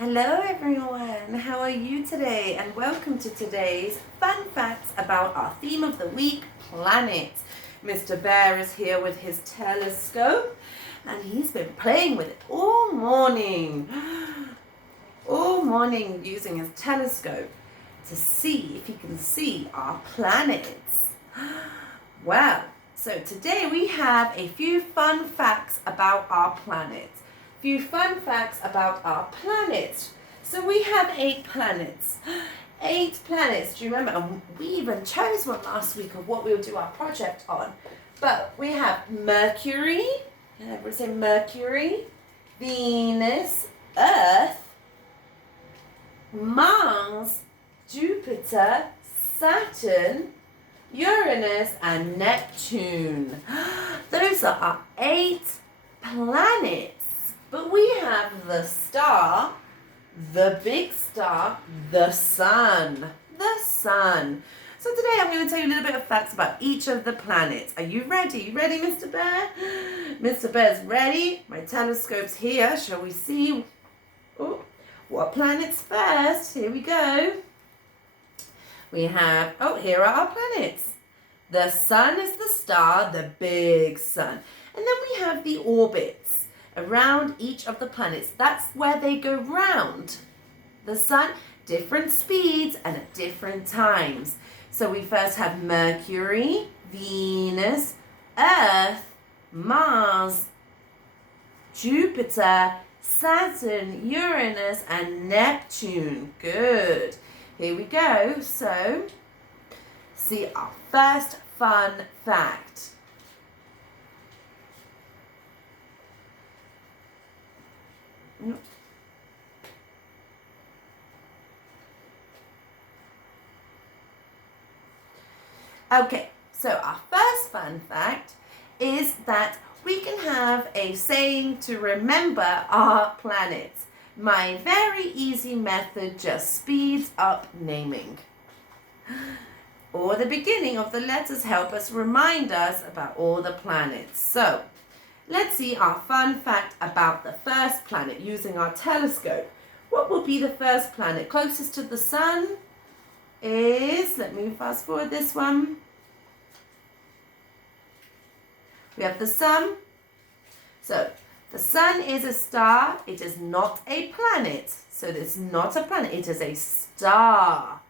Hello everyone, how are you today? And welcome to today's fun facts about our theme of the week, planets. Mr. Bear is here with his telescope and he's been playing with it all morning using his telescope to see if he can see our planets. Well, so today we have a few fun facts about our planets. Few fun facts about our planets. So we have 8 planets. 8 planets. Do you remember? And we even chose one last week of what we'll do our project on. But we have Mercury. Can everyone say Mercury? Venus, Earth, Mars, Jupiter, Saturn, Uranus, and Neptune. Those are our 8 planets. But we have the star, the big star, the sun. The sun. So today I'm going to tell you a little bit of facts about each of the planets. Are you ready? You ready, Mr. Bear? Mr. Bear's ready. My telescope's here. Shall we see what planets first? Here we go. We have, here are our planets. The sun is the star, the big sun. And then we have the orbits around each of the planets. That's where they go round the sun, different speeds and at different times. So we first have Mercury, Venus, Earth, Mars, Jupiter, Saturn, Uranus, and Neptune. Good. Here we go. So, see our first fun fact. Okay, so our first fun fact is that we can have a saying to remember our planets. My very easy method just speeds up naming. Or the beginning of the letters help us remind us about all the planets. So, let's see our fun fact about the first planet using our telescope. What will be the first planet? Closest to the sun is, let me fast forward this one. We have the sun. So, the sun is a star. It is not a planet. So, it's not a planet. It is a star.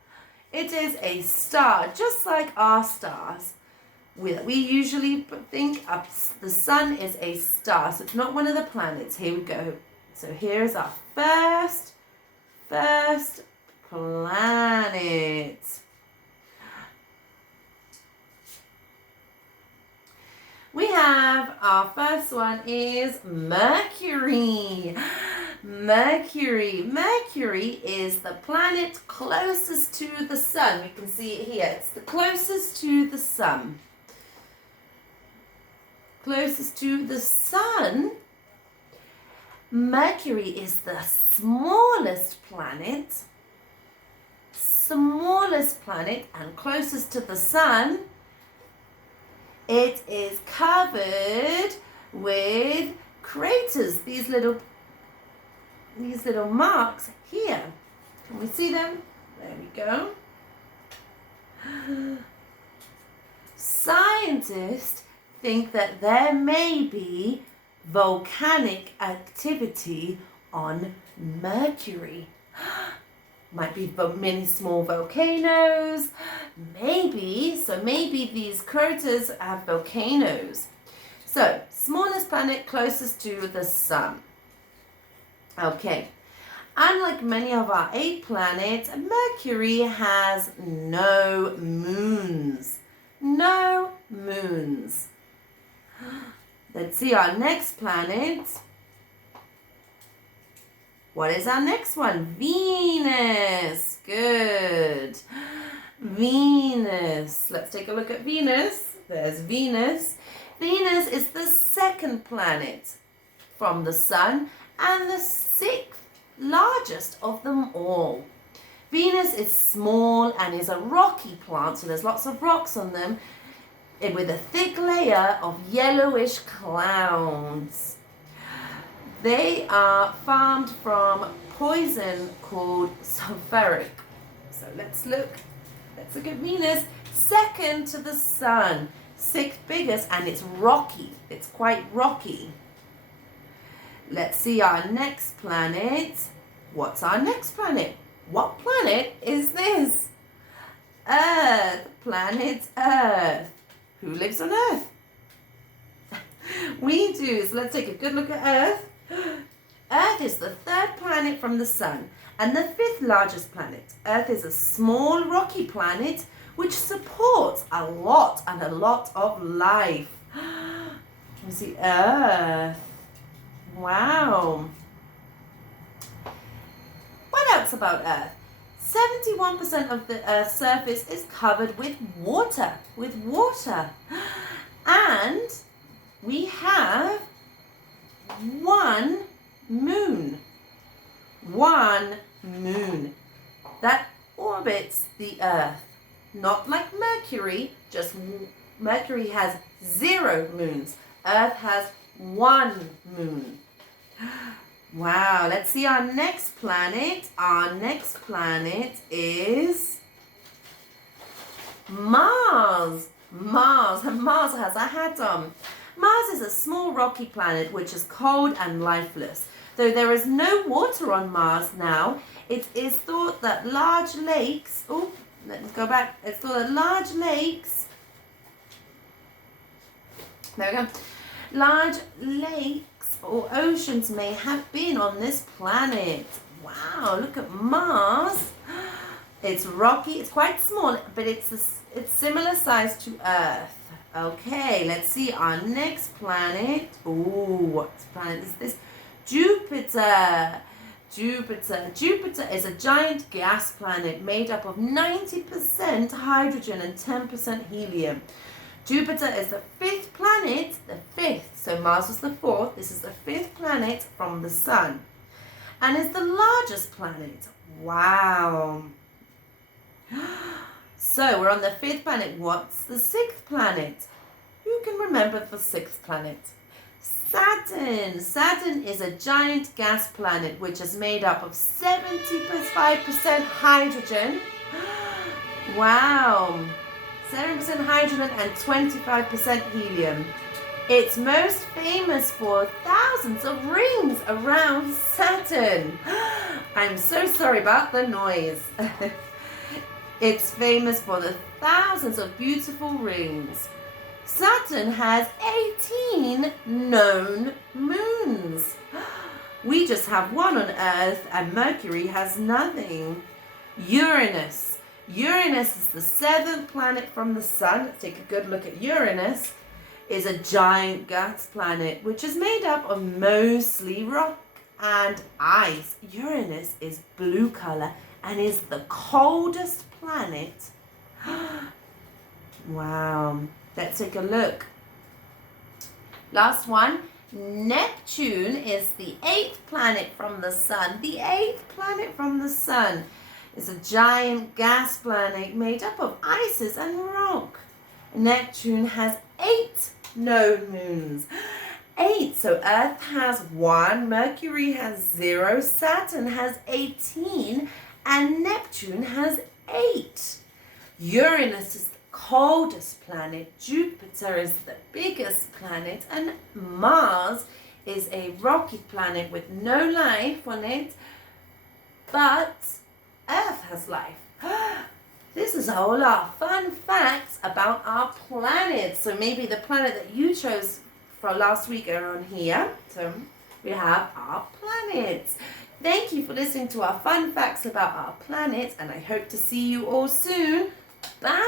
It is a star, just like our stars. We usually think of the sun is a star, so it's not one of the planets. Here we go. So here's our first planet. We have our first one is Mercury. Mercury is the planet closest to the sun. We can see it here. It's the closest to the sun. Closest to the sun. Mercury is the smallest planet and closest to the sun. It is covered with craters, these little marks here. Can we see them? There we go. Scientists think that there may be volcanic activity on Mercury. Might be many small volcanoes. Maybe these craters have volcanoes. So, smallest planet closest to the sun. Okay. Unlike many of our 8 planets, Mercury has no moons. No moons. Let's see our next planet. What is our next one? Venus. Good. Venus. Let's take a look at Venus. There's Venus. Venus is the second planet from the sun and the 6th largest of them all. Venus is small and is a rocky plant, so there's lots of rocks on them, with a thick layer of yellowish clouds. They are farmed from poison called sulfuric. So let's look. Let's look at Venus. Second to the sun. Sixth biggest, and it's rocky. It's quite rocky. Let's see our next planet. What's our next planet? What planet is this? Earth. Planet Earth. Who lives on Earth? We do. So let's take a good look at Earth. Earth is the third planet from the sun and the fifth largest planet. Earth is a small rocky planet which supports a lot of life. You see Earth. Wow. What else about Earth? 71% of the Earth's surface is covered with water. And we have one moon that orbits the Earth. Not like Mercury, just Mercury has 0 moons. Earth has 1 moon. Wow, let's see our next planet. Our next planet is Mars. Mars has a hat on. Mars is a small rocky planet which is cold and lifeless. Though there is no water on Mars now, it is thought that large lakes, let's go back. It's thought that large lakes, there we go, large lakes or oceans may have been on this planet. Wow, look at Mars. It's rocky, it's quite small, but it's similar size to Earth. Okay, let's see our next planet. What planet is this? Jupiter. Jupiter is a giant gas planet made up of 90% hydrogen and 10% helium. Jupiter is the fifth planet, so Mars was the fourth. This is the fifth planet from the sun and is the largest planet. Wow. So we're on the fifth planet. What's the sixth planet? Who can remember the sixth planet? Saturn. Saturn is a giant gas planet which is made up of 75% hydrogen. Wow. 7% hydrogen and 25% helium. It's most famous for thousands of rings around Saturn. I'm so sorry about the noise. It's famous for the thousands of beautiful rings. Saturn has 18 known moons. We just have one on Earth and Mercury has nothing. Uranus. Uranus is the seventh planet from the sun. Let's take a good look at Uranus. Is a giant gas planet which is made up of mostly rock and ice. Uranus is blue color and is the coldest planet. Wow. Let's take a look. Last one. Neptune is the eighth planet from the sun. The eighth planet from the sun is a giant gas planet made up of ices and rock. Neptune has 8 known moons. 8. So Earth has 1, Mercury has 0, Saturn has 18, and Neptune has 8. Uranus is the coldest planet, Jupiter is the biggest planet, and Mars is a rocky planet with no life on it, but Earth has life. This is all our fun facts about our planets. So maybe the planet that you chose for last week are on here. So we have our planets. Thank you for listening to our fun facts about our planets, and I hope to see you all soon. Bye.